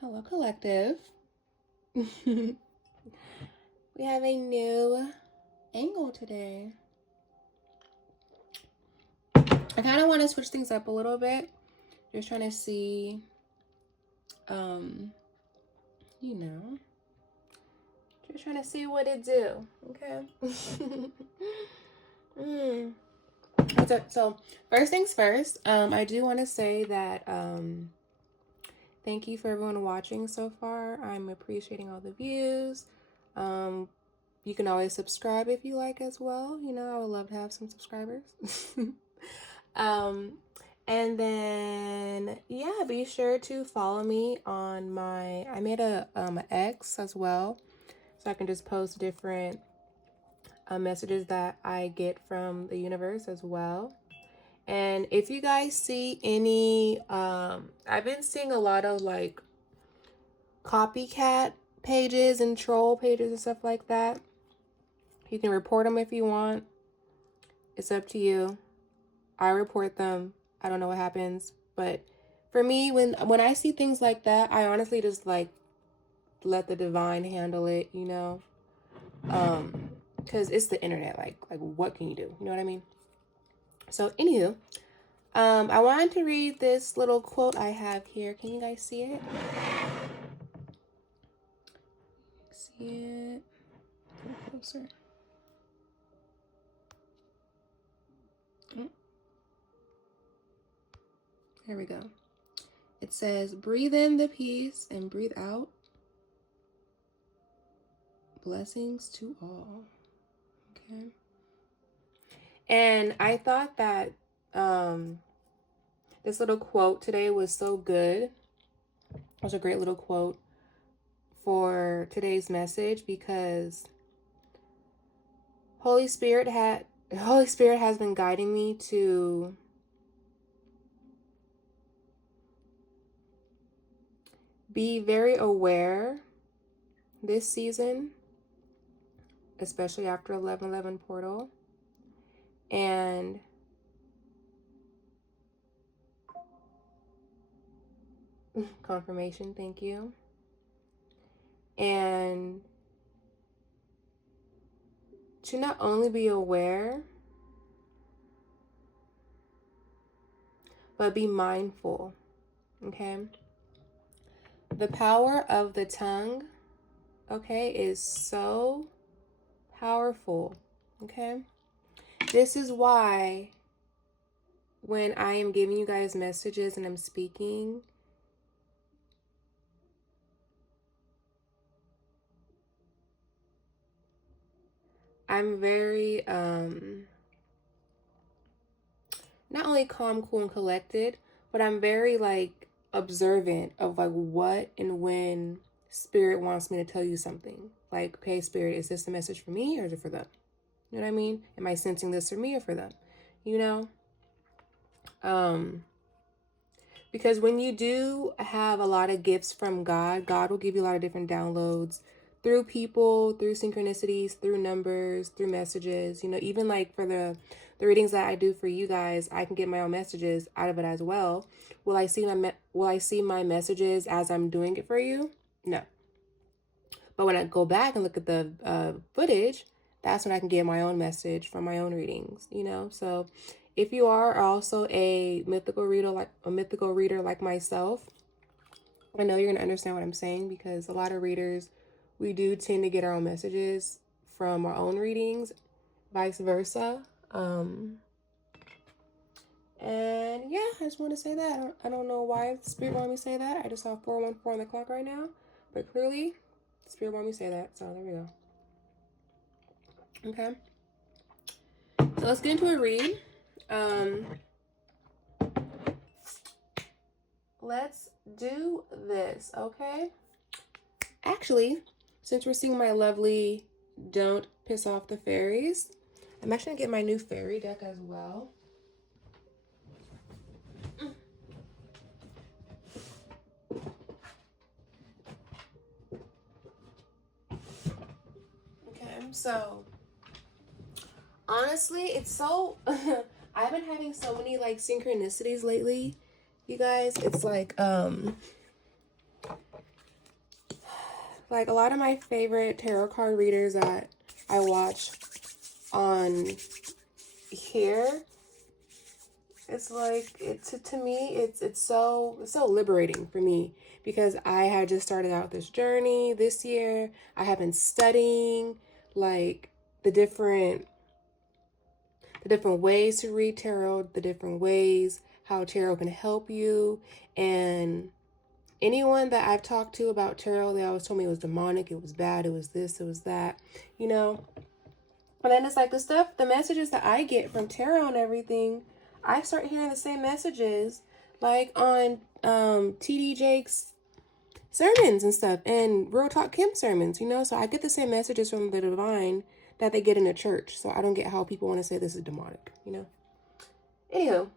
Hello, collective. We have a new angle today. I kind of want to switch things up a little bit. Just trying to see, just trying to see what it do. Okay. So first things first, I do want to say that, thank you for everyone watching so far. I'm appreciating all the views. You can always subscribe if you like as well. You know, I would love to have some subscribers. And then, yeah, be sure to follow me on I made a X as well. So I can just post different messages that I get from the universe as well. And if you guys see any, I've been seeing a lot of like copycat pages and troll pages and stuff like that. You can report them if you want. It's up to you. I report them. I don't know what happens, but for me, when I see things like that, I honestly just like let the divine handle it, you know, because it's the internet. Like what can you do? You know what I mean? So, anywho, I wanted to read this little quote I have here. Can you guys see it? See it? Go closer. Here we go. It says, breathe in the peace and breathe out. Blessings to all. Okay. And I thought that this little quote today was so good. It was a great little quote for today's message because Holy Spirit has been guiding me to be very aware this season, especially after 11/11 portal, and confirmation, thank you. And to not only be aware, but be mindful, okay? The power of the tongue, okay, is so powerful, okay? This is why when I am giving you guys messages and I'm speaking, I'm very, not only calm, cool, and collected, but I'm very, like, observant of, like, what and when Spirit wants me to tell you something. Like, okay, Spirit, is this a message for me or is it for them? You know what I mean? Am I sensing this for me or for them? You know? Because when you do have a lot of gifts from God, God will give you a lot of different downloads through people, through synchronicities, through numbers, through messages. You know, even like for the readings that I do for you guys, I can get my own messages out of it as well. Will I see my messages as I'm doing it for you? No. But when I go back and look at the footage, that's when I can get my own message from my own readings, you know? So if you are also a mythical reader like myself, I know you're going to understand what I'm saying because a lot of readers, we do tend to get our own messages from our own readings, vice versa. And yeah, I just want to say that. I don't know why the Spirit wanted me to say that. I just saw 414 on the clock right now, but clearly Spirit wanted me to say that, so there we go. Okay. So let's get into a read. Let's do this, okay? Actually, since we're seeing my lovely Don't Piss Off the Fairies, I'm actually gonna get my new fairy deck as well. Okay, so honestly, it's so I've been having so many like synchronicities lately, you guys. It's like Like a lot of my favorite tarot card readers that I watch on here, it's like to me it's so liberating for me, because I had just started out this journey this year. I have been studying like the different ways to read tarot, the different ways how tarot can help you. And anyone that I've talked to about tarot, they always told me it was demonic, it was bad, it was this, it was that, you know. But then it's like the messages that I get from tarot and everything, I start hearing the same messages like on TD Jake's sermons and stuff, and Real Talk Kim sermons, you know. So I get the same messages from the divine that they get in a church. So I don't get how people want to say this is demonic, you know. Anywho,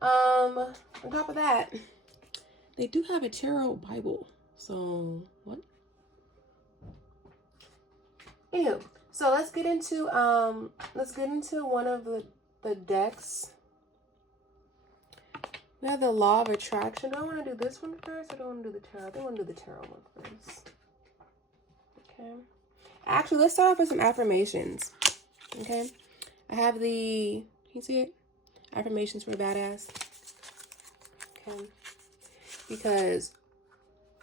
on top of that, they do have a tarot Bible. So what? Anywho, so let's get into one of the decks. We have the Law of Attraction. Do I want to do this one first, or do I want to do the tarot? I think I want to do the tarot one first. Okay. Actually, let's start off with some affirmations. Okay. I have the, can you see it? Affirmations for a badass. Okay. Because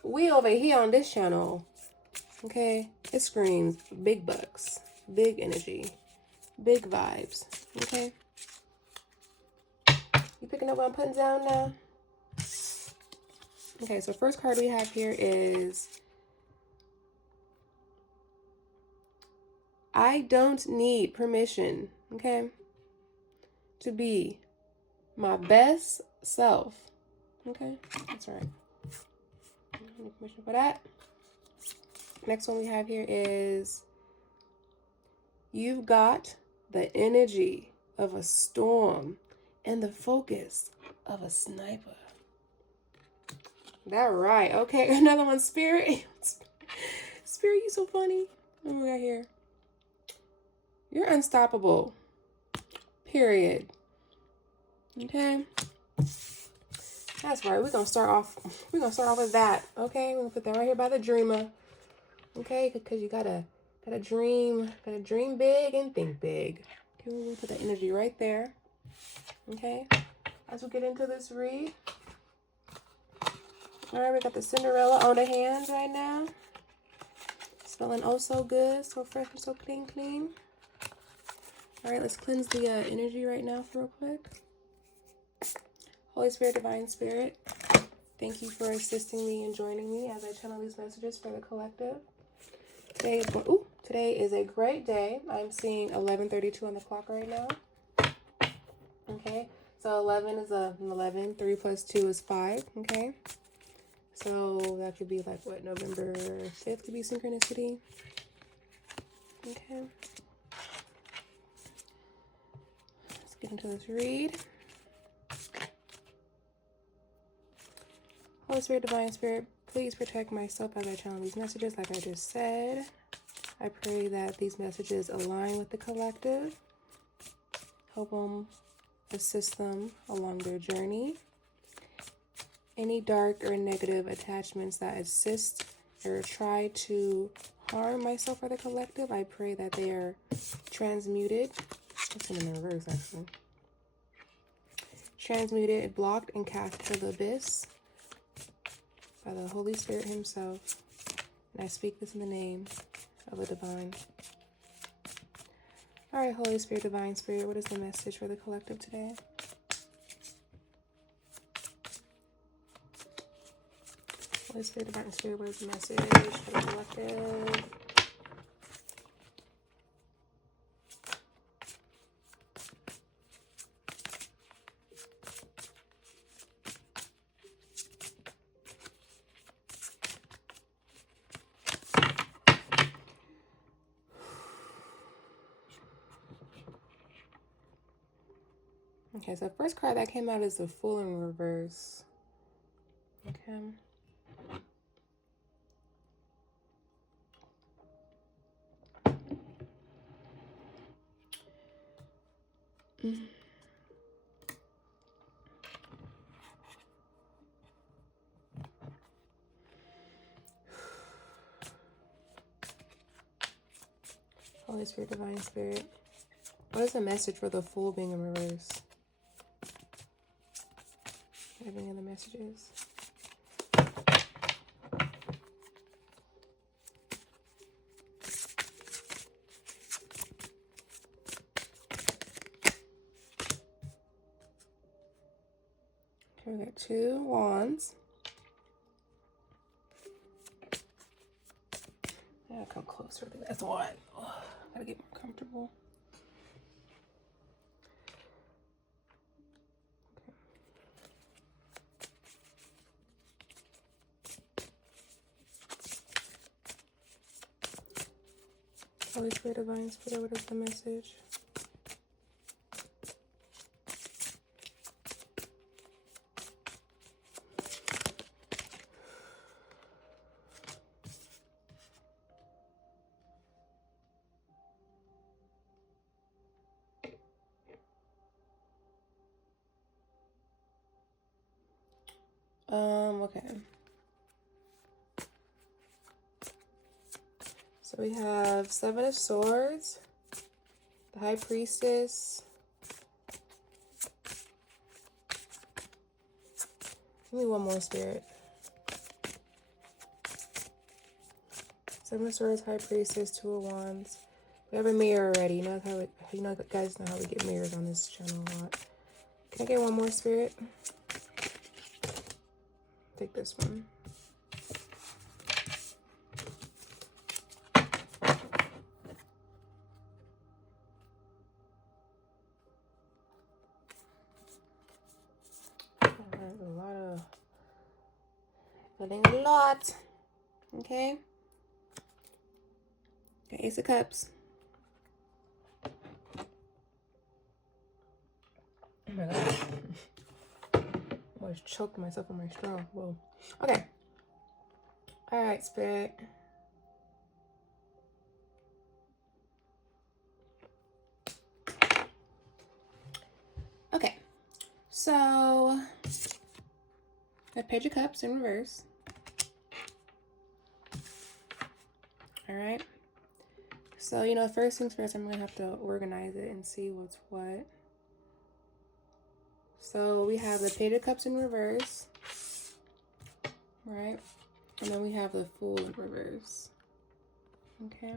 we over here on this channel, okay, it screams big bucks, big energy, big vibes. Okay. You picking up what I'm putting down now? Okay, so first card we have here is I don't need permission, okay, to be my best self. Okay, that's right. I don't need permission for that. Next one we have here is you've got the energy of a storm and the focus of a sniper. That right. Okay, another one, Spirit. Spirit, you so funny. What we got here? You're unstoppable. Period. Okay. That's right. We're gonna start off with that. Okay, we're gonna put that right here by the dreamer. Okay, because you gotta dream big and think big. Okay, we're gonna put that energy right there. Okay, as we get into this read. All right, we got the Cinderella on the hands right now. Smelling oh so good, so fresh and so clean. All right, let's cleanse the energy right now real quick. Holy Spirit, Divine Spirit, thank you for assisting me and joining me as I channel these messages for the collective. Today is a great day. I'm seeing 11:32 on the clock right now. Okay, so 11 is 11. 3 plus 2 is 5. Okay, so that could be like what, November 5th could be synchronicity. Okay, let's get into this read. Holy Spirit, Divine Spirit, please protect myself as I channel these messages like I just said. I pray that these messages align with the collective. Help them, assist them along their journey. Any dark or negative attachments that assist or try to harm myself or the collective, I pray that they are transmuted. That's in the reverse, actually. Transmuted, blocked, and cast to the abyss by the Holy Spirit himself. And I speak this in the name of the divine. All right, Holy Spirit, Divine Spirit, what is the message for the collective today? Holy Spirit, Divine Spirit, what is the message for the collective? Okay, so the first card that came out is the Fool in reverse. Okay. Holy Spirit, Divine Spirit. What is the message for the Fool being in reverse? Any other messages? Okay, we got 2 wands. Yeah, come closer. That's one. Oh, gotta get more comfortable. Holy Spirit, Divine Spirit, what is the message? Okay. So we have 7 of Swords, the High Priestess. Give me one more, Spirit. 7 of Swords, High Priestess, 2 of Wands. We have a mirror already. You know how guys know how we get mirrors on this channel a lot. Can I get one more, Spirit? Take this one. Feeling a lot. Okay. Okay, Ace of Cups. Oh my god. I almost choked myself on my straw. Whoa. Okay. Alright, Spirit. Okay. So, a Page of Cups in reverse. Alright. So, you know, first things first, I'm going to have to organize it and see what's what. So, we have the Page of Cups in reverse. Right? And then we have the Fool in reverse. Okay.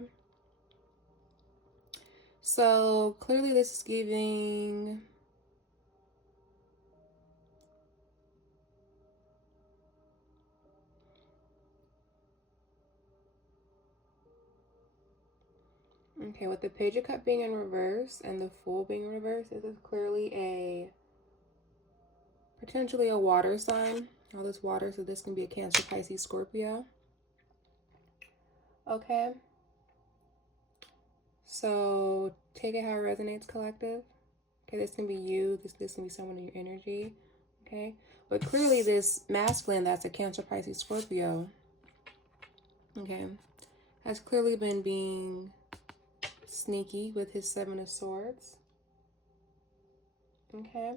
So, clearly this is giving... Okay, with the Page of Cups being in reverse and the Fool being in reverse, this is clearly potentially a water sign. All this water, so this can be a Cancer, Pisces, Scorpio. Okay. So take it how it resonates, collective. Okay, this can be you. This can be someone in your energy. Okay. But clearly this masculine, that's a Cancer, Pisces, Scorpio. Okay. Has clearly been being sneaky with his 7 of Swords. Okay.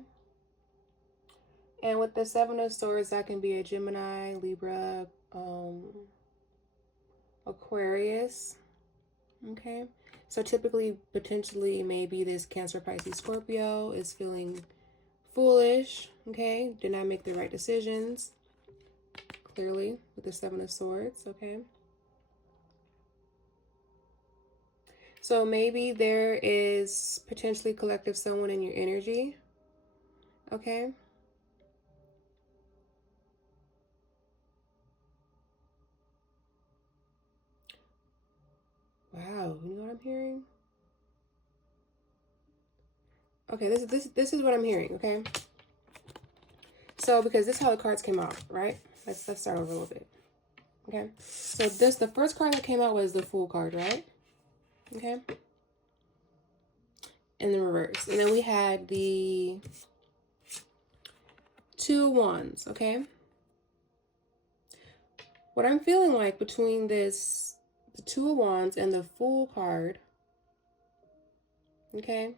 And with the 7 of Swords, that can be a Gemini, Libra, Aquarius. Okay. So typically, potentially, maybe this Cancer, Pisces, Scorpio is feeling foolish. Okay. Did not make the right decisions. Clearly, with the 7 of Swords. Okay. So maybe there is potentially collective someone in your energy. Okay. Wow, you know what I'm hearing? Okay, this is what I'm hearing, okay? So because this is how the cards came out, right? Let's start over a little bit. Okay. So the first card that came out was the Fool card, right? Okay. In the reverse. And then we had the 2 of Wands, okay? What I'm feeling like between the 2 of Wands and the Fool card, okay,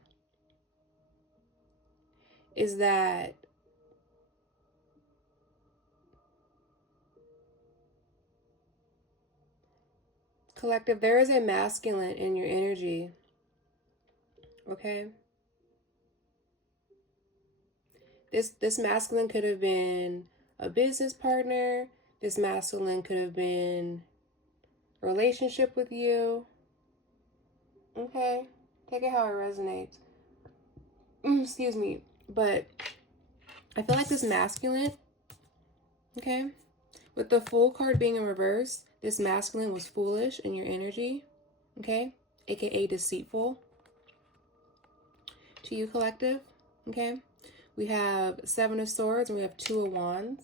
is that Collective, there is a masculine in your energy. Okay? This masculine could have been a business partner. This masculine could have been a relationship with you. Okay? Take it how it resonates. Excuse me. But I feel like this masculine, okay, with the Fool card being in reverse, this masculine was foolish in your energy, okay, aka deceitful to you, collective, okay. We have Seven of Swords and we have Two of Wands.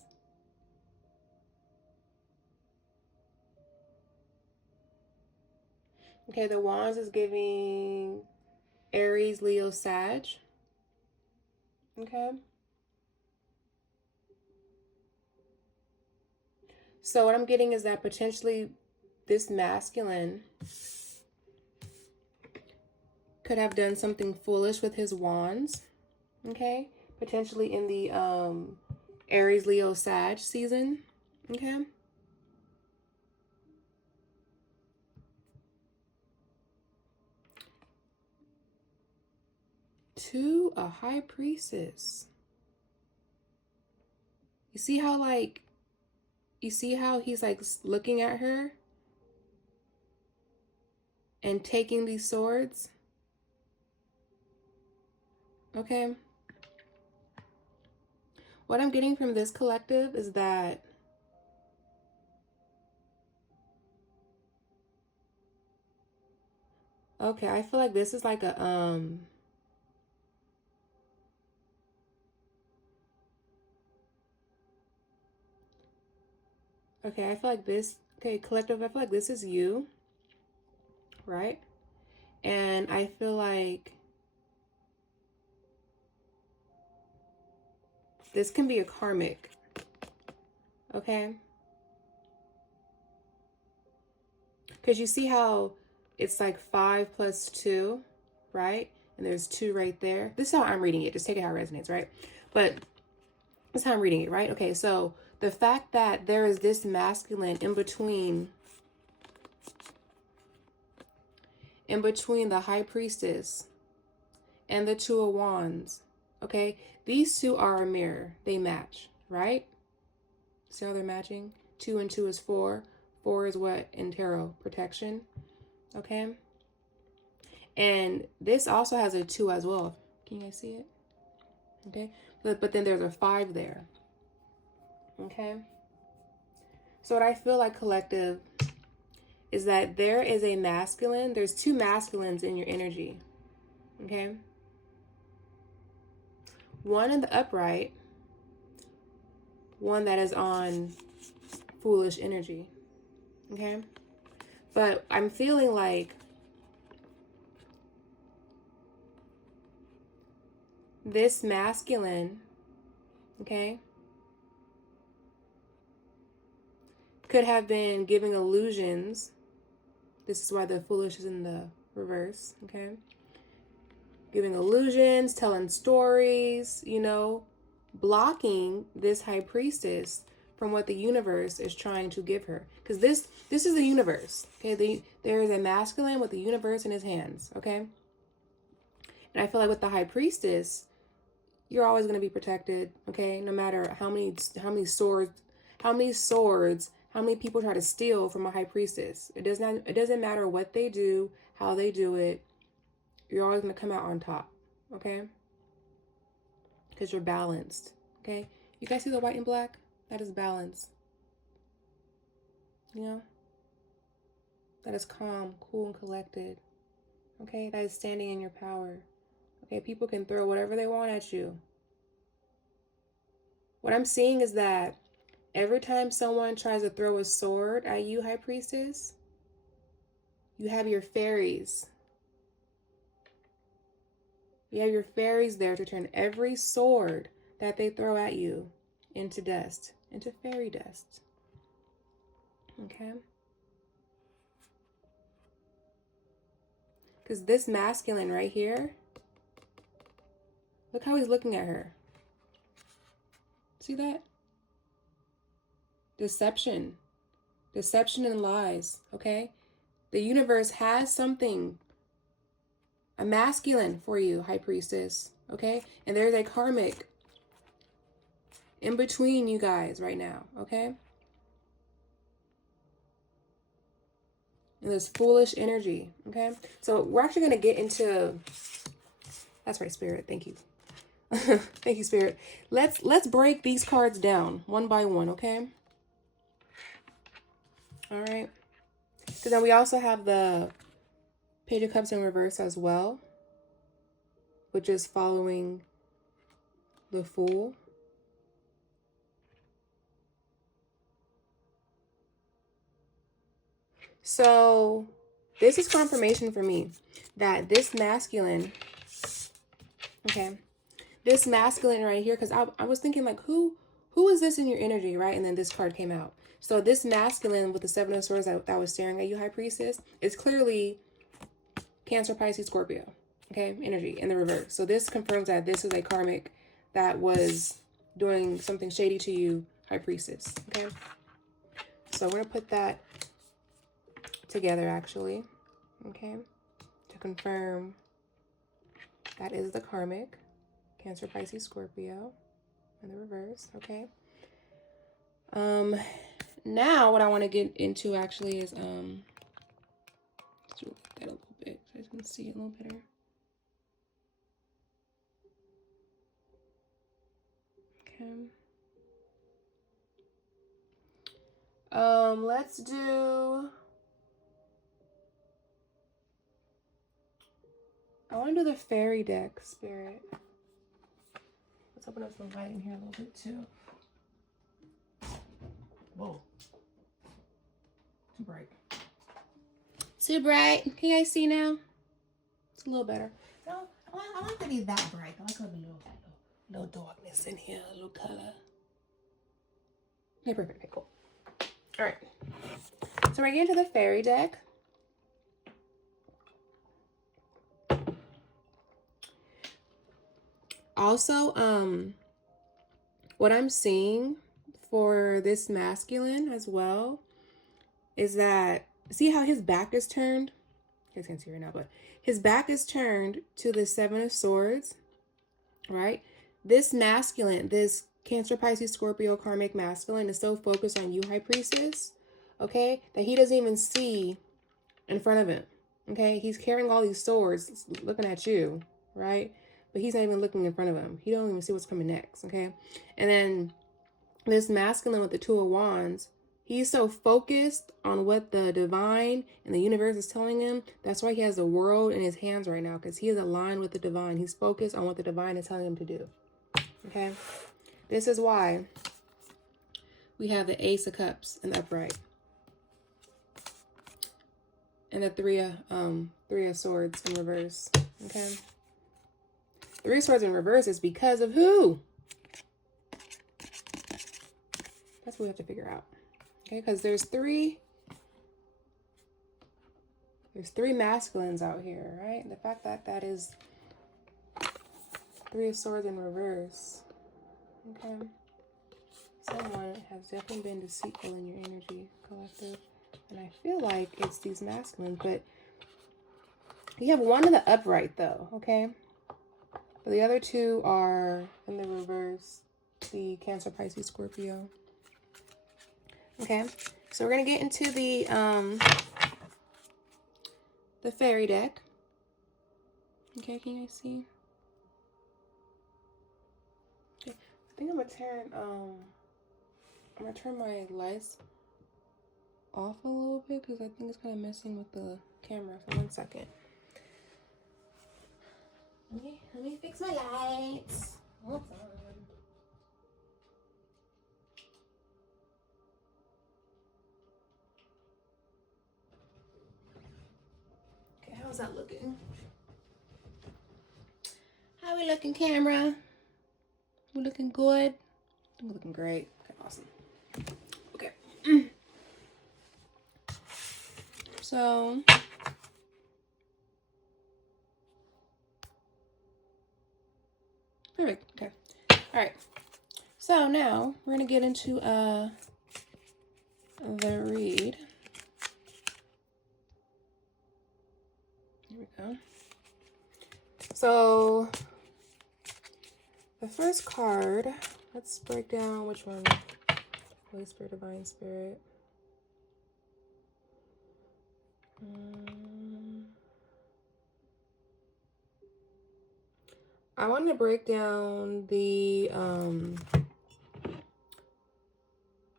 Okay, the Wands is giving Aries, Leo, Sag. Okay. So what I'm getting is that potentially this masculine could have done something foolish with his wands. Okay. Potentially in the Aries, Leo, Sag season. Okay. To a High Priestess. You see how he's like looking at her and taking these swords? Okay. What I'm getting from this collective is that okay, I feel like this is like a okay, I feel like this, okay, collective, I feel like this is you, right? And I feel like this can be a karmic, okay? Because you see how it's like 5 plus 2, right? And there's 2 right there. This is how I'm reading it. Just take it how it resonates, right? But this is how I'm reading it, right? Okay, so the fact that there is this masculine in between the High Priestess and the Two of Wands, okay? These two are a mirror. They match, right? See how they're matching? 2 and 2 is 4. 4 is what in tarot? Protection, okay? And this also has a 2 as well. Can you guys see it? Okay, but then there's a 5 there. Okay. So what I feel like, collective, is that there is a masculine. There's 2 masculines in your energy. Okay. One in the upright. One that is on foolish energy. Okay. But I'm feeling like this masculine, okay, could have been giving illusions. This is why the foolish is in the reverse, okay? Giving illusions, telling stories, you know, blocking this High Priestess from what the universe is trying to give her. Because this is the universe, okay? There is a masculine with the universe in his hands, okay? And I feel like with the High Priestess, you're always going to be protected, okay? No matter how many swords, how many people try to steal from a High Priestess. It doesn't matter what they do, how they do it. You're always going to come out on top, okay? Because you're balanced, okay? You guys see the white and black? That is balance. You know? That is calm, cool, and collected. Okay? That is standing in your power. Okay? People can throw whatever they want at you. What I'm seeing is that every time someone tries to throw a sword at you, High Priestess, you have your fairies. You have your fairies there to turn every sword that they throw at you into dust, into fairy dust. Okay? Because this masculine right here, look how he's looking at her. See that? Deception. Deception and lies, okay? The universe has something, a masculine for you, High Priestess, okay? And there's a karmic in between you guys right now, okay? And this foolish energy, okay? So we're actually going to get into, that's right, Spirit, thank you. Thank you, Spirit. Let's break these cards down one by one, okay? All right. So then we also have the Page of Cups in reverse as well, which is following the Fool. So this is confirmation for me that this masculine, okay, this masculine right here, because I was thinking like, who is this in your energy, right? And then this card came out. So this masculine with the Seven of Swords that was staring at you, High Priestess, is clearly Cancer, Pisces, Scorpio, okay, energy in the reverse. So this confirms that this is a karmic that was doing something shady to you, High Priestess, okay? So we're going to put that together, actually, okay, to confirm that is the karmic, Cancer, Pisces, Scorpio, in the reverse, okay? Now what I want to get into actually is, let's roll that a little bit so you can see it a little better. Okay. Let's do, I want to do the fairy deck, Spirit. Let's open up some light in here a little bit too. Whoa. Too bright. Too bright. Can you guys see now? It's a little better. No, I like to be that bright. I like to be a little darkness in here, a little color. Okay, perfect. Okay, cool. All right. So we're getting to the fairy deck. Also, what I'm seeing for this masculine as well is that, see how his back is turned? You guys can't see right now, but his back is turned to the Seven of Swords, right? This masculine, this Cancer, Pisces, Scorpio, karmic masculine is so focused on you, High Priestess, okay, that he doesn't even see in front of him, okay? He's carrying all these swords looking at you, right? But he's not even looking in front of him. He don't even see what's coming next, okay? And then this masculine with the Two of Wands, he's so focused on what the divine and the universe is telling him. That's why he has the world in his hands right now, because he is aligned with the divine. He's focused on what the divine is telling him to do, okay? This is why we have the Ace of Cups in the upright. And the Three of Swords in reverse, okay? Three of Swords in reverse is because of who? That's what we have to figure out, okay? Because there's three masculines out here, right? The fact that that is Three of Swords in reverse, okay? Someone has definitely been deceitful in your energy, collective. And I feel like it's these masculines, but you have one in the upright though, okay? But the other two are in the reverse, the Cancer, Pisces, Scorpio. Okay, so we're gonna get into the fairy deck. Okay, can you guys see? Okay, I think I'm gonna turn my lights off a little bit because I think it's kind of messing with the camera. So 1 second. Let me fix my lights. Hold on. Okay, how's that looking? How we looking, camera? We looking good? We're looking great. Okay, awesome. Okay. So perfect. Okay. All right. So now we're gonna get into the read. go. So the first card, let's break down which one. Holy Spirit, Divine Spirit. I want to break down the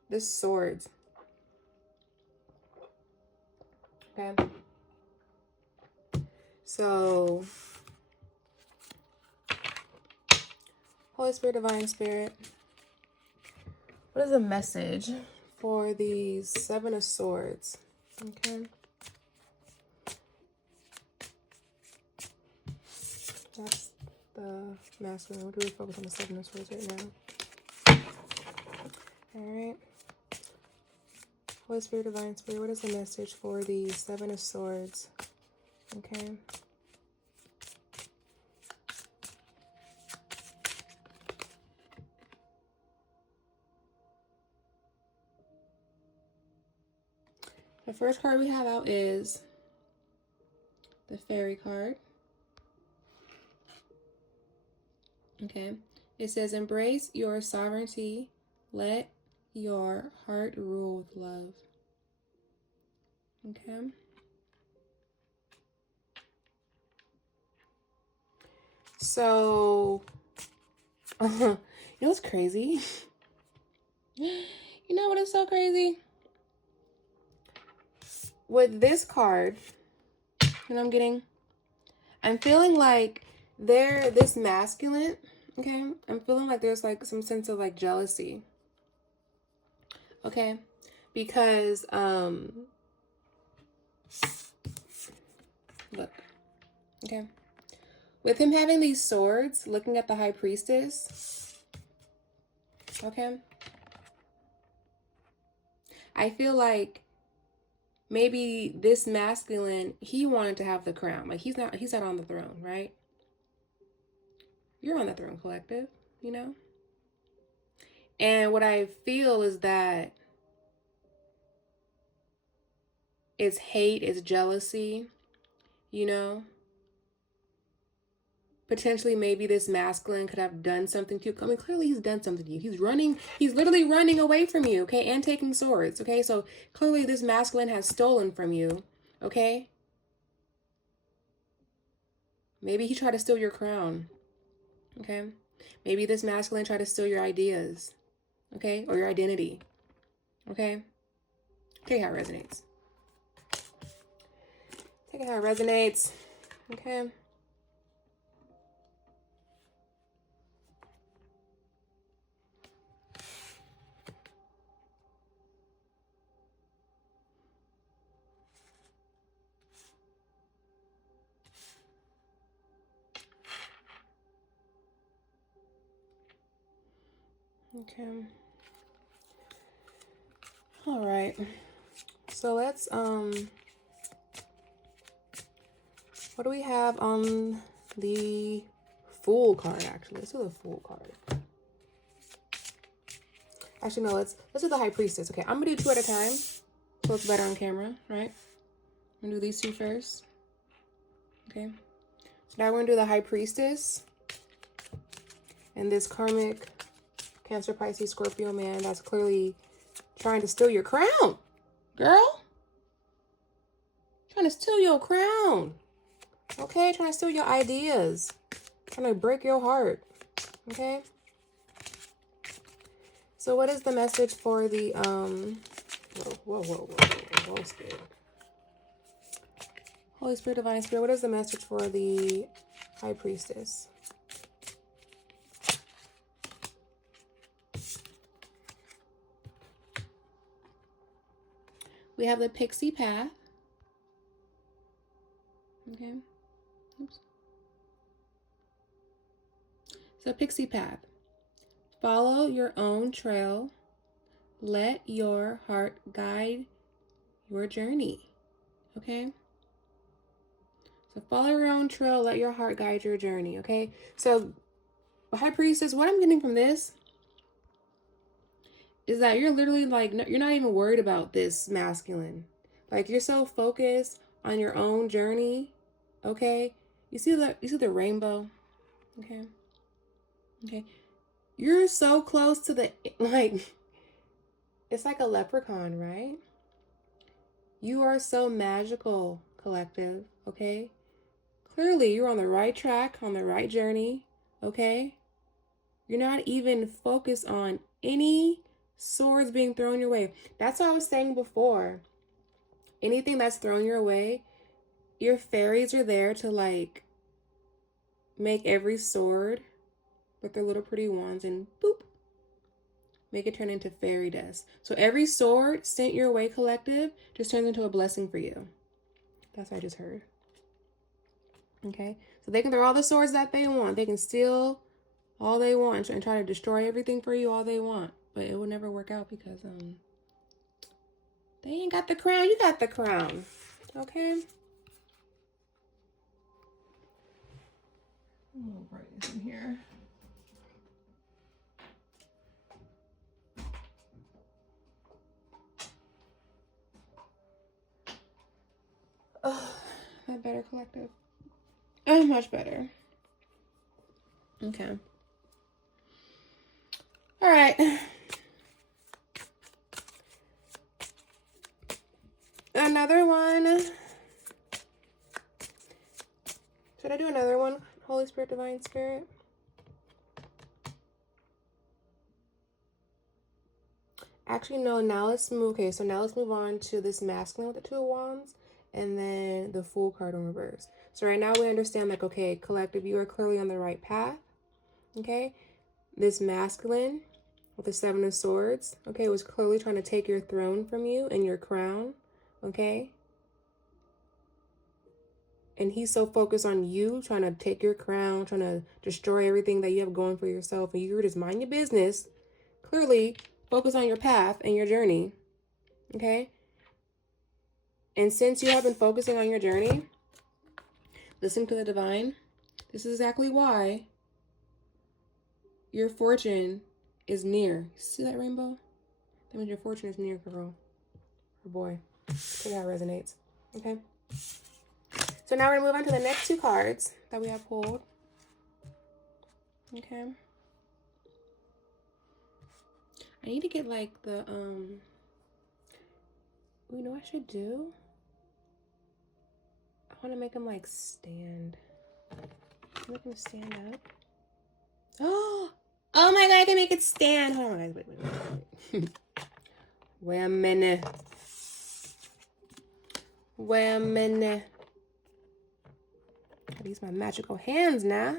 this swords. Okay. So Holy Spirit, Divine Spirit. What is the message for the Seven of Swords? Okay. That's the masculine. We'll really focus on the Seven of Swords right now. Alright. Holy Spirit, Divine Spirit, what is the message for the Seven of Swords? Okay. The first card we have out is the Fairy card. Okay. It says, embrace your sovereignty. Let your heart rule with love. Okay. So, you know what's crazy? You know what is so crazy? With this card, and I'm feeling like this masculine, okay? I'm feeling like there's like some sense of like jealousy. Okay? Because, look, okay? With him having these swords, looking at the High Priestess, okay? I feel like maybe this masculine, he wanted to have the crown. Like he's not on the throne, right? You're on the throne, collective, you know? And what I feel is that it's hate, it's jealousy, you know? Potentially maybe this masculine could have done something to you. I mean, clearly he's done something to you. He's literally running away from you, okay? And taking swords, okay? So clearly this masculine has stolen from you, okay? Maybe he tried to steal your crown, okay? Maybe this masculine tried to steal your ideas, okay? Or your identity, okay? Take it how it resonates. Take it how it resonates, okay? Okay. All right. So let's what do we have on the Fool card actually? Let's do the Fool card. Actually no, let's do the High Priestess. Okay, I'm gonna do two at a time. So it's better on camera, right? I'm gonna do these two first. Okay. So now we're gonna do the High Priestess. And this karmic Cancer, Pisces, Scorpio man that's clearly trying to steal your crown, girl. Trying to steal your crown. Okay, trying to steal your ideas. Trying to break your heart. Okay. So what is the message for the whoa, Spirit. Holy Spirit, Divine Spirit, what is the message for the High Priestess? We have the Pixie Path. Okay. Oops. So Pixie Path. Follow your own trail. Let your heart guide your journey. Okay. So follow your own trail. Let your heart guide your journey. Okay. So High Priestess, what I'm getting from this is that you're literally like, you're not even worried about this masculine. Like you're so focused on your own journey. Okay? You see the rainbow? Okay? Okay. You're so close to the, like, it's like a leprechaun, right? You are so magical, collective, okay? Clearly, you're on the right track, on the right journey, okay? You're not even focused on any swords being thrown your way. That's what I was saying before. Anything that's thrown your way, your fairies are there to, like, make every sword with their little pretty wands and boop, make it turn into fairy dust. So every sword sent your way, collective, just turns into a blessing for you. That's what I just heard. Okay? So they can throw all the swords that they want. They can steal all they want and try to destroy everything for you all they want. But it will never work out because they ain't got the crown. You got the crown. Okay? I'm gonna write this in here. Oh, that better, collective? Oh, much better. Okay. All right. Another one. Should I do another one? Holy Spirit, Divine Spirit. Actually, no. Now let's move. Okay, so now let's move on to this masculine with the Two of Wands, and then the Fool card in reverse. So right now we understand, like, okay, collective, you are clearly on the right path. Okay, this masculine with the Seven of Swords, okay, was clearly trying to take your throne from you and your crown. Okay. And he's so focused on you, trying to take your crown, trying to destroy everything that you have going for yourself. And you just mind your business. Clearly, focus on your path and your journey. Okay? And since you have been focusing on your journey, listen to the divine. This is exactly why your fortune is near. See that rainbow? That means your fortune is near, girl. Or boy. See how it resonates. Okay? So now we're going to move on to the next two cards that we have pulled. Okay. I need to get like the, you know what I should do? I want to make them like stand. Make them stand up. Oh my God, I can make it stand. Hold on, guys. Wait. Wait a minute. Gotta use my magical hands now.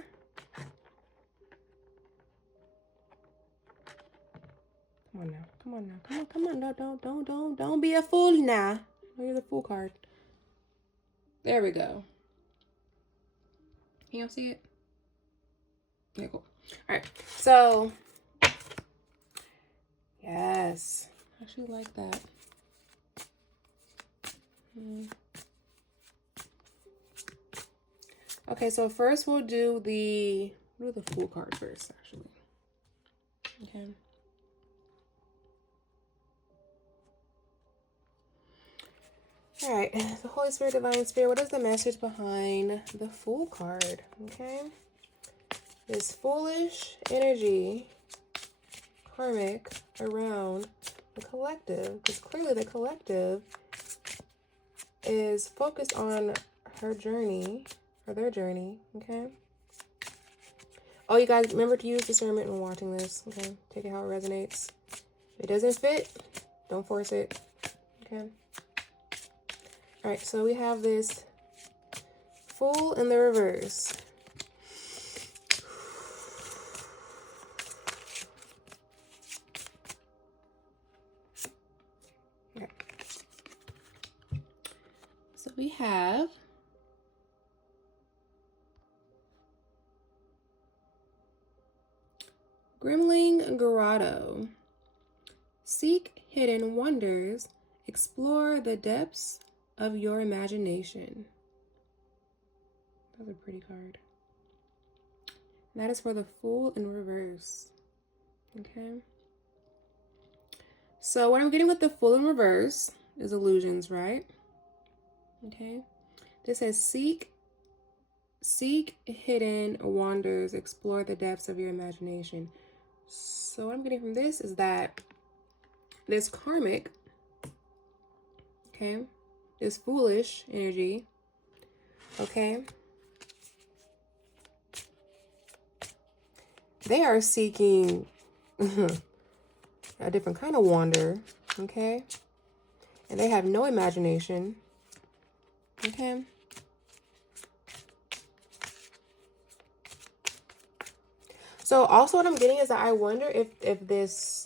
Come on now. Don't be a fool now. Oh, you're the Fool card. There we go. Can y'all see it? Yeah, cool. All right. So, yes. I actually like that. Okay, so first we'll do the Fool card first, actually. Okay. All right, the Holy Spirit, Divine Spirit, what is the message behind the Fool card? Okay. This foolish energy, karmic, around the collective, because clearly the collective is focused on her journey, or their journey, okay? Oh, you guys, remember to use discernment when watching this, okay? Take it how it resonates. If it doesn't fit, don't force it, okay? All right, so we have this Fool in the reverse. Okay. So we have Grimling Grotto. Seek hidden wonders. Explore the depths of your imagination. That's a pretty card. And that is for the Fool in reverse. Okay. So what I'm getting with the Fool in reverse is illusions, right? Okay. This says seek seek hidden wonders, explore the depths of your imagination. So what I'm getting from this is that this karmic, okay, this foolish energy, okay, they are seeking a different kind of wonder, okay, and they have no imagination, okay. So also what I'm getting is that I wonder if this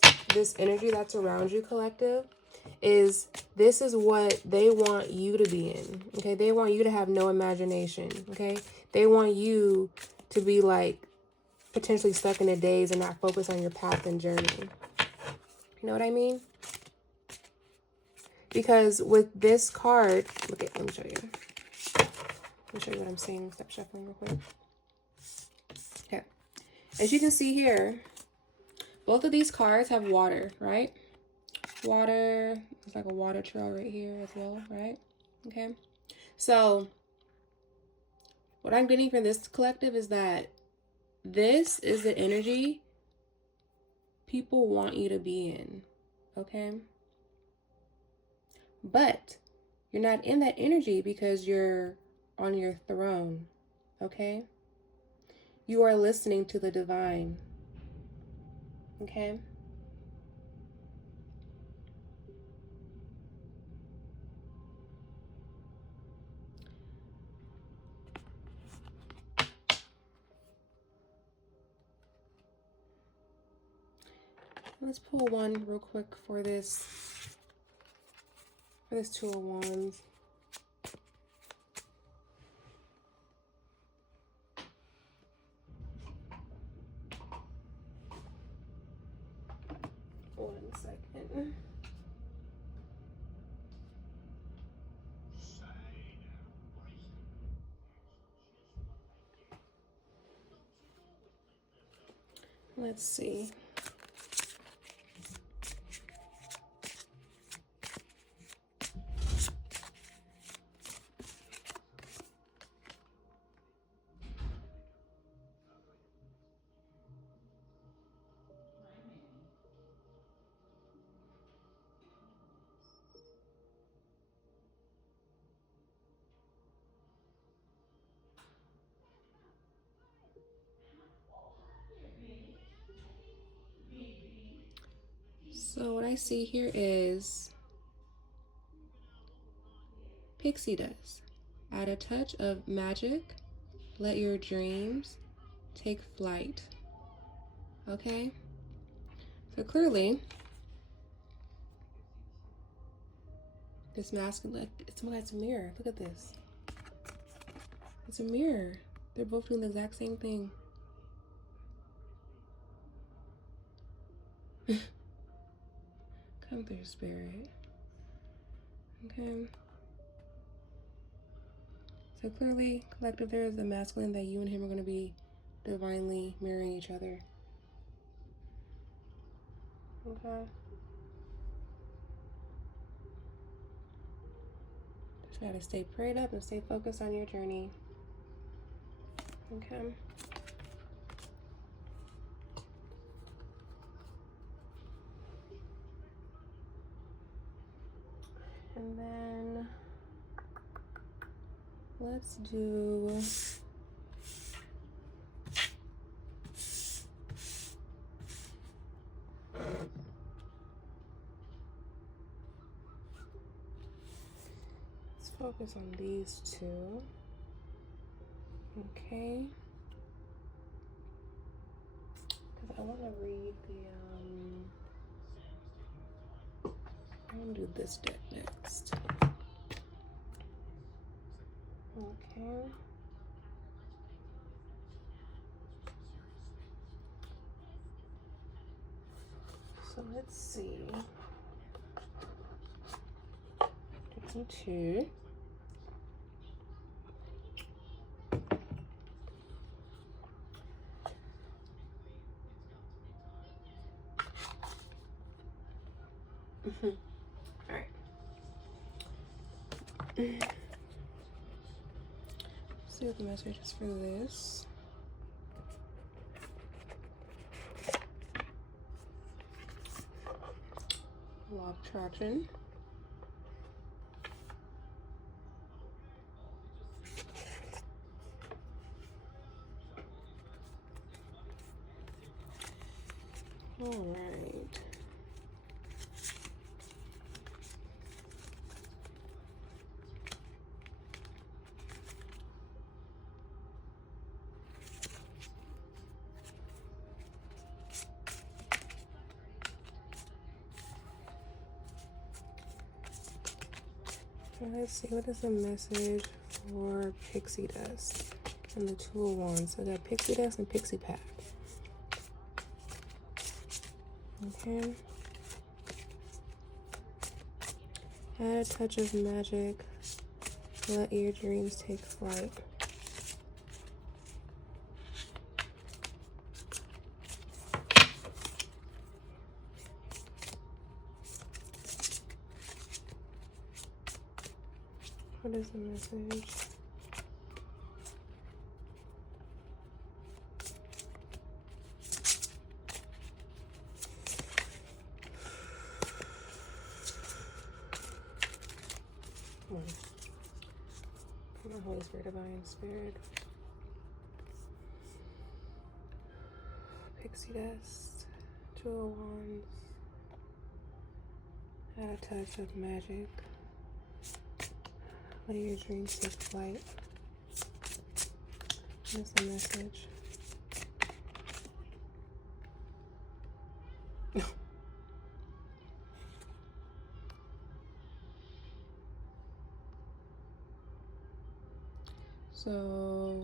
energy that's around you, collective, is this is what they want you to be in, okay? They want you to have no imagination, okay? They want you to be like potentially stuck in a daze and not focus on your path and journey. You know what I mean? Because with this card, look at, let me show you. Let me show you what I'm seeing. Stop shuffling real quick. Okay. As you can see here, both of these cards have water, right? Water, it's like a water trail right here as well, right? Okay. So what I'm getting from this collective is that this is the energy people want you to be in, okay? But you're not in that energy because you're on your throne, okay? You are listening to the divine, okay? Let's pull one real quick for this Two of Wands. One second. Let's see. So what I see here is pixie dust. Add a touch of magic. Let your dreams take flight. Okay? So clearly, this masculine, it's a mirror. Look at this. It's a mirror. They're both doing the exact same thing. Come through, spirit. Okay. So clearly, collective, there is a masculine that you and him are going to be divinely mirroring each other. Okay. Just gotta stay prayed up and stay focused on your journey. Okay. And then let's do focus on these two. Okay. Because I want to read I'm going to do this deck next. Okay. So let's see. Some two. All right. see what the message is for this. Law of attraction. All right. Let's see, what is the message for pixie dust and the Two of Wands? So I got pixie dust and pixie pack. Okay. Add a touch of magic. Let your dreams take flight. What is the message? Come on, Holy Spirit, Divine Spirit. Pixie dust, Two of Wands. Add a touch of magic. Let your dreams take flight. That's the message. So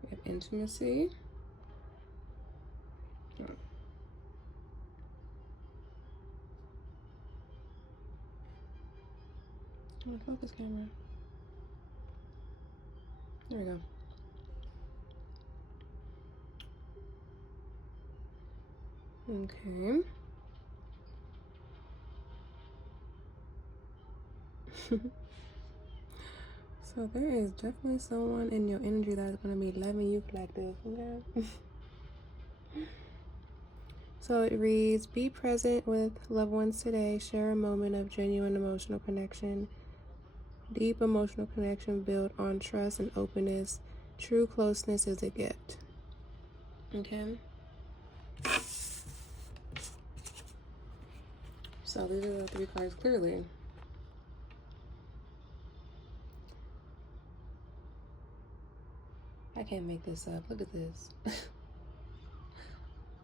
we have intimacy. Oh, focus camera. There we go. Okay. So there is definitely someone in your energy that's going to be loving you collective, okay? So it reads, be present with loved ones today. Share a moment of genuine emotional connection. Deep emotional connection built on trust and openness. True closeness is a gift. Okay? So these are the 3 cards clearly. I can't make this up. Look at this.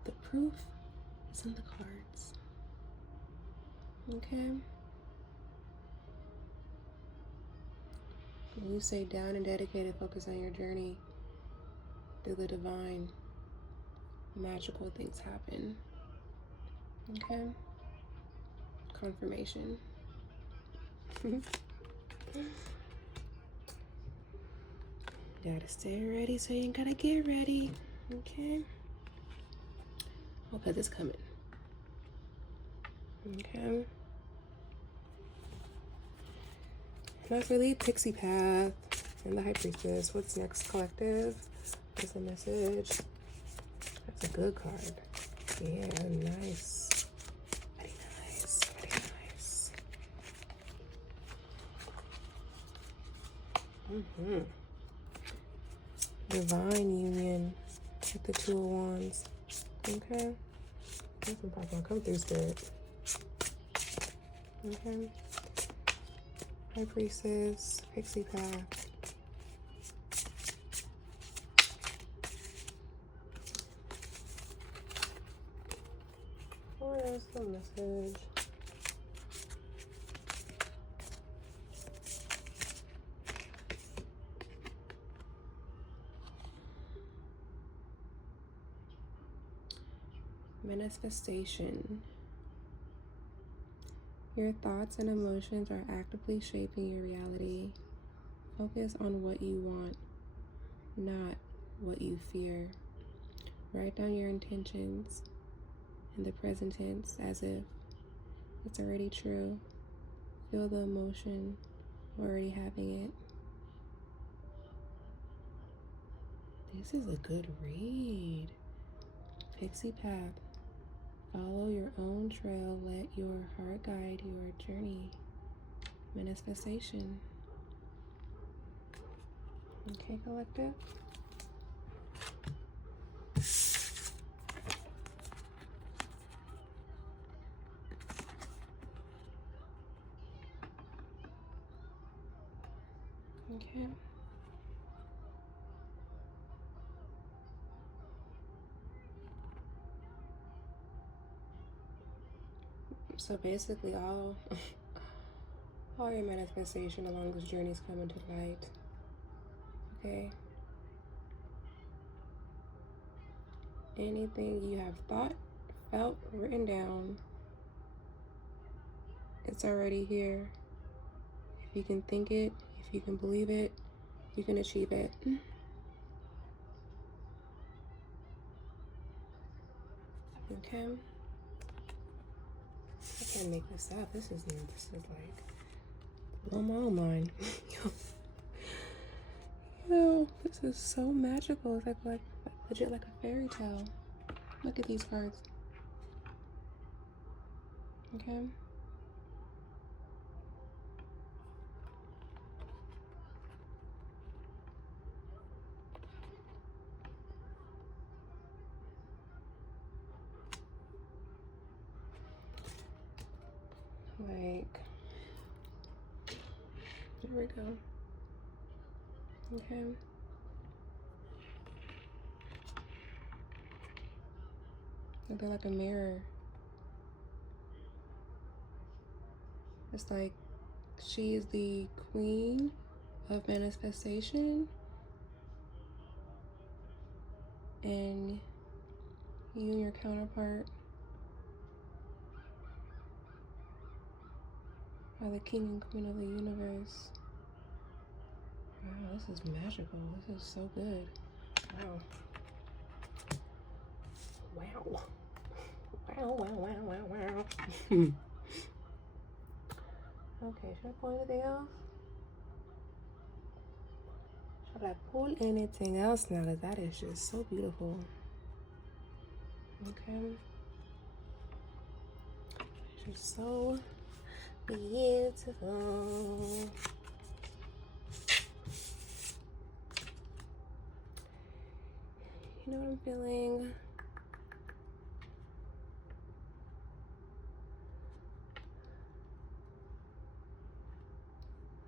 The proof is in the cards. Okay? When you say down and dedicated, focus on your journey through the divine, magical things happen. Okay? Confirmation. Gotta stay ready, so you gotta get ready. Okay? Okay, this coming. Okay? That's really Pixie Path and the High Priestess. What's next, collective? What's the message? That's a good card. Yeah, nice. Very nice. Very nice. Divine union with the Two of Wands. Okay. That's some pop on. Come through, Spirit. Okay. High Priestess, Pixie Path. What is the message? Manifestation. Your thoughts and emotions are actively shaping your reality. Focus on what you want, not what you fear. Write down your intentions in the present tense as if it's already true. Feel the emotion already having it. This is a good read. Pixie Path. Follow your own trail. Let your heart guide your journey. Manifestation. Okay, collective. Okay. So basically all your manifestation along this journey is coming to light. Okay. Anything you have thought, felt, written down, it's already here. If you can think it, if you can believe it, you can achieve it. Okay. I can't make this up. This is like blow my own mind. Yo, this is so magical. It's like legit like a fairy tale. Look at these cards. Okay. Like, there we go. Okay. They're like a mirror. It's like she is the queen of manifestation, and you and your counterpart are the king and queen of the universe. Wow, this is magical. This is so good. Wow. Wow. Wow, wow, wow, wow, wow. Okay, should I pull anything else? Should I pull anything else now? Because that is just so beautiful. Okay. Just so beautiful. You know what I'm feeling?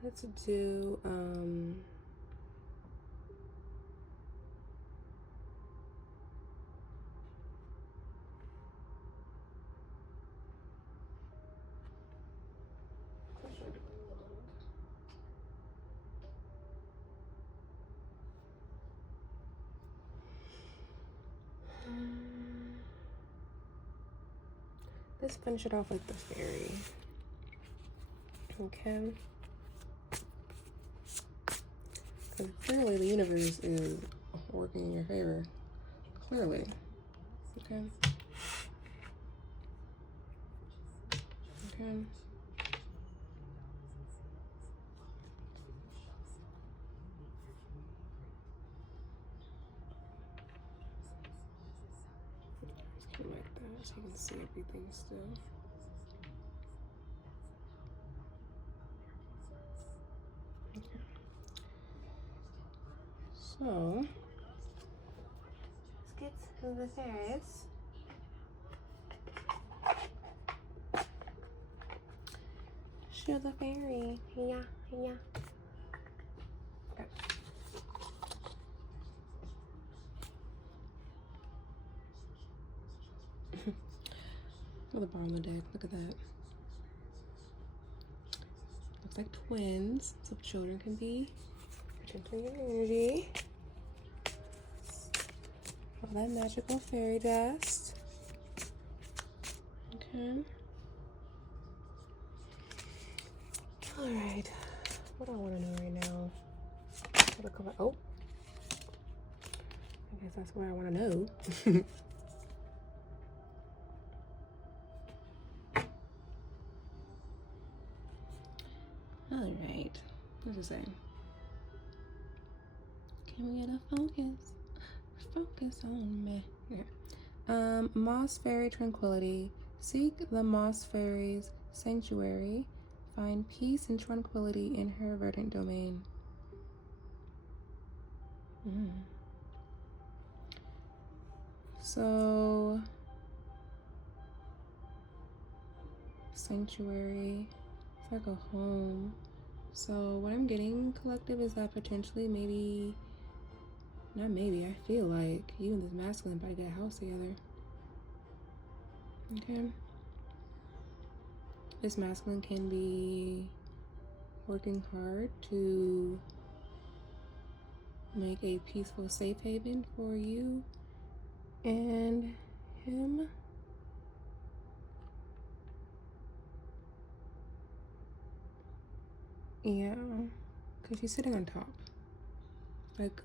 Let's do let's finish it off with the fairy. Okay. Because clearly the universe is working in your favor. Clearly. Okay. Okay. Just like that so you can see everything still. So, let's get to the fairies. Show the fairy. Yeah, yeah. Okay. At the bottom of the deck, look at that. Looks like twins, so children can be into your energy. All that magical fairy dust. Okay. Alright. What do I want to know right now? Oh. I guess that's what I want to know. Alright. What does it say? Can we get a focus? Focus on me. Yeah. Moss Fairy Tranquility. Seek the Moss Fairy's sanctuary. Find peace and tranquility in her verdant domain. So, sanctuary, it's like a home. So what I'm getting, collective, is that potentially, maybe, not maybe, I feel like you and this masculine about to get a house together. Okay. This masculine can be working hard to make a peaceful safe haven for you and him. Yeah, because she's sitting on top. Like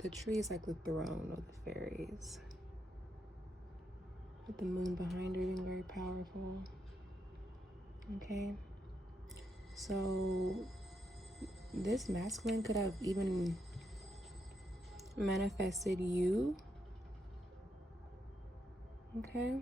the tree is like the throne of the fairies. With the moon behind her being very powerful. Okay. So this masculine could have even manifested you. Okay.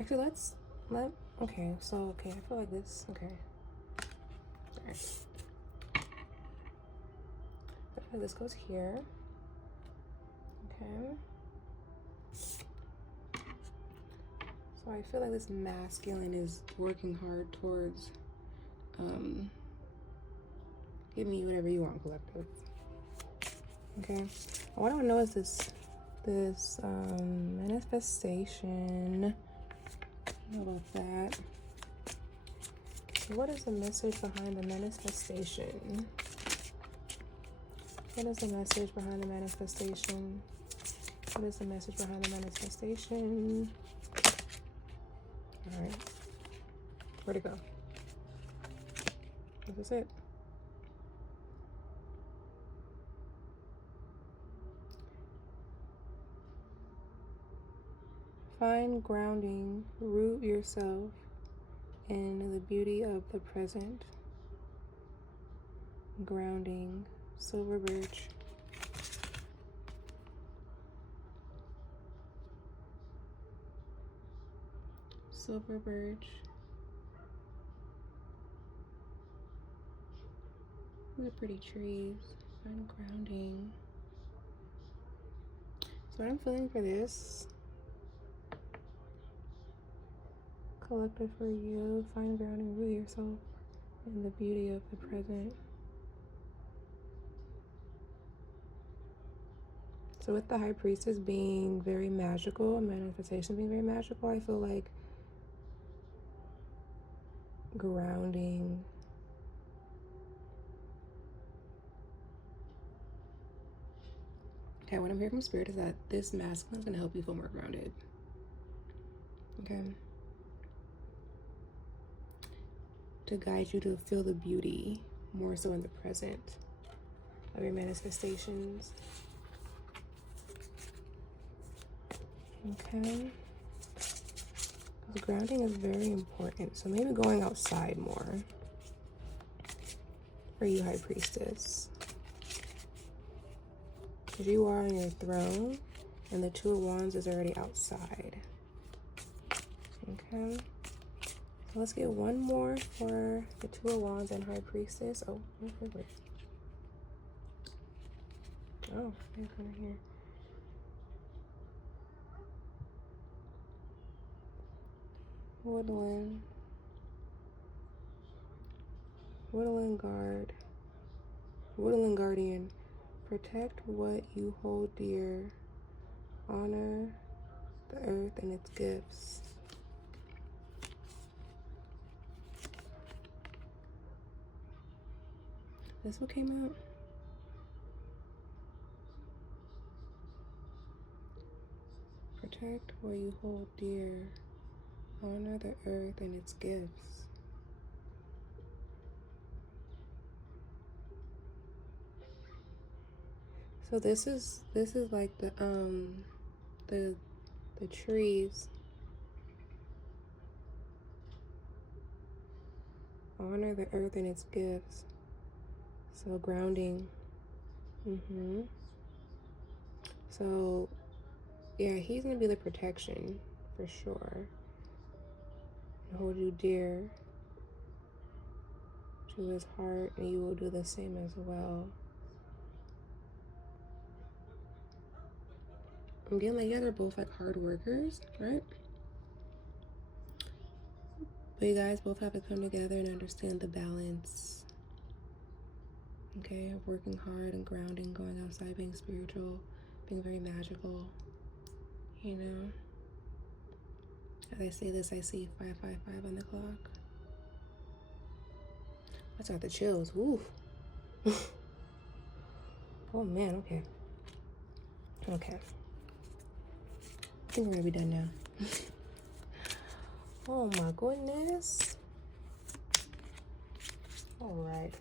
Actually, okay, so, okay, I feel like this, okay. Alright. I feel like this goes here. Okay. So I feel like this masculine is working hard towards giving you whatever you want, collective. Okay. What I want to know is this manifestation. How about that? So what is the message behind the manifestation? What is the message behind the manifestation? What is the message behind the manifestation? All right. Where'd it go? This is it. Find grounding, root yourself in the beauty of the present. Grounding, silver birch. Silver birch. What pretty trees. Find grounding. So what I'm feeling for this collective, for you, find grounding, root yourself in the beauty of the present. So with the High Priestess being very magical, manifestation being very magical, I feel like grounding, okay, what I'm hearing from Spirit is that this masculine is going to help you feel more grounded. Okay. To guide you to feel the beauty more so in the present of your manifestations. Okay. Because grounding is very important. So maybe going outside more for you, High Priestess. Because you are on your throne and the Two of Wands is already outside. Okay. So let's get one more for the Two of Wands and High Priestess. Oh, wait. Oh, right here. Woodland guard. Woodland guardian. Protect what you hold dear. Honor the earth and its gifts. This what came out? Protect what you hold dear. Honor the earth and its gifts. So this is like the the trees. Honor the earth and its gifts. So grounding. So yeah, he's gonna be the protection for sure. Hold you dear to his heart, and you will do the same as well. I'm getting like, yeah, they're both like hard workers, right? But you guys both have to come together and understand the balance, okay, of working hard and grounding, going outside, being spiritual, being very magical, you know. As I say this, I see 555 on the clock. That's got the chills. Woo. Oh man, okay. Okay. I think we're gonna be done now. Oh my goodness. Alright.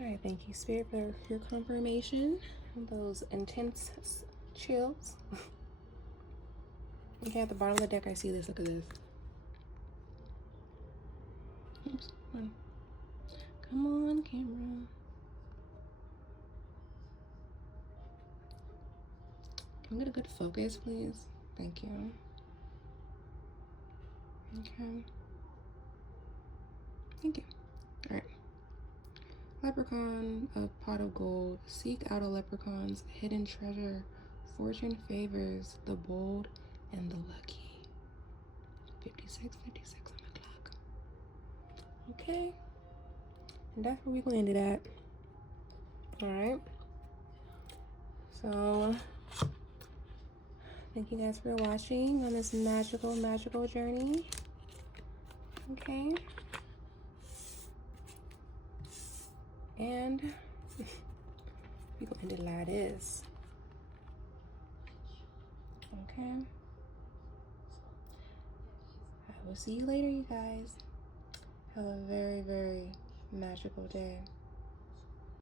Alright, thank you, Spirit, for your confirmation. Those intense chills. Okay, at the bottom of the deck, I see this. Look at this. Oops, come on. Come on, camera. Can we get a good focus, please? Thank you. Okay. Thank you. All right. Leprechaun, a pot of gold. Seek out a leprechaun's hidden treasure. Fortune favors the bold and the lucky. 56 on the clock. Okay. And that's where we landed at. All right. So, thank you guys for watching on this magical journey. Okay. And we gonna end it like this. Okay. I will see you later, you guys. Have a very, very magical day.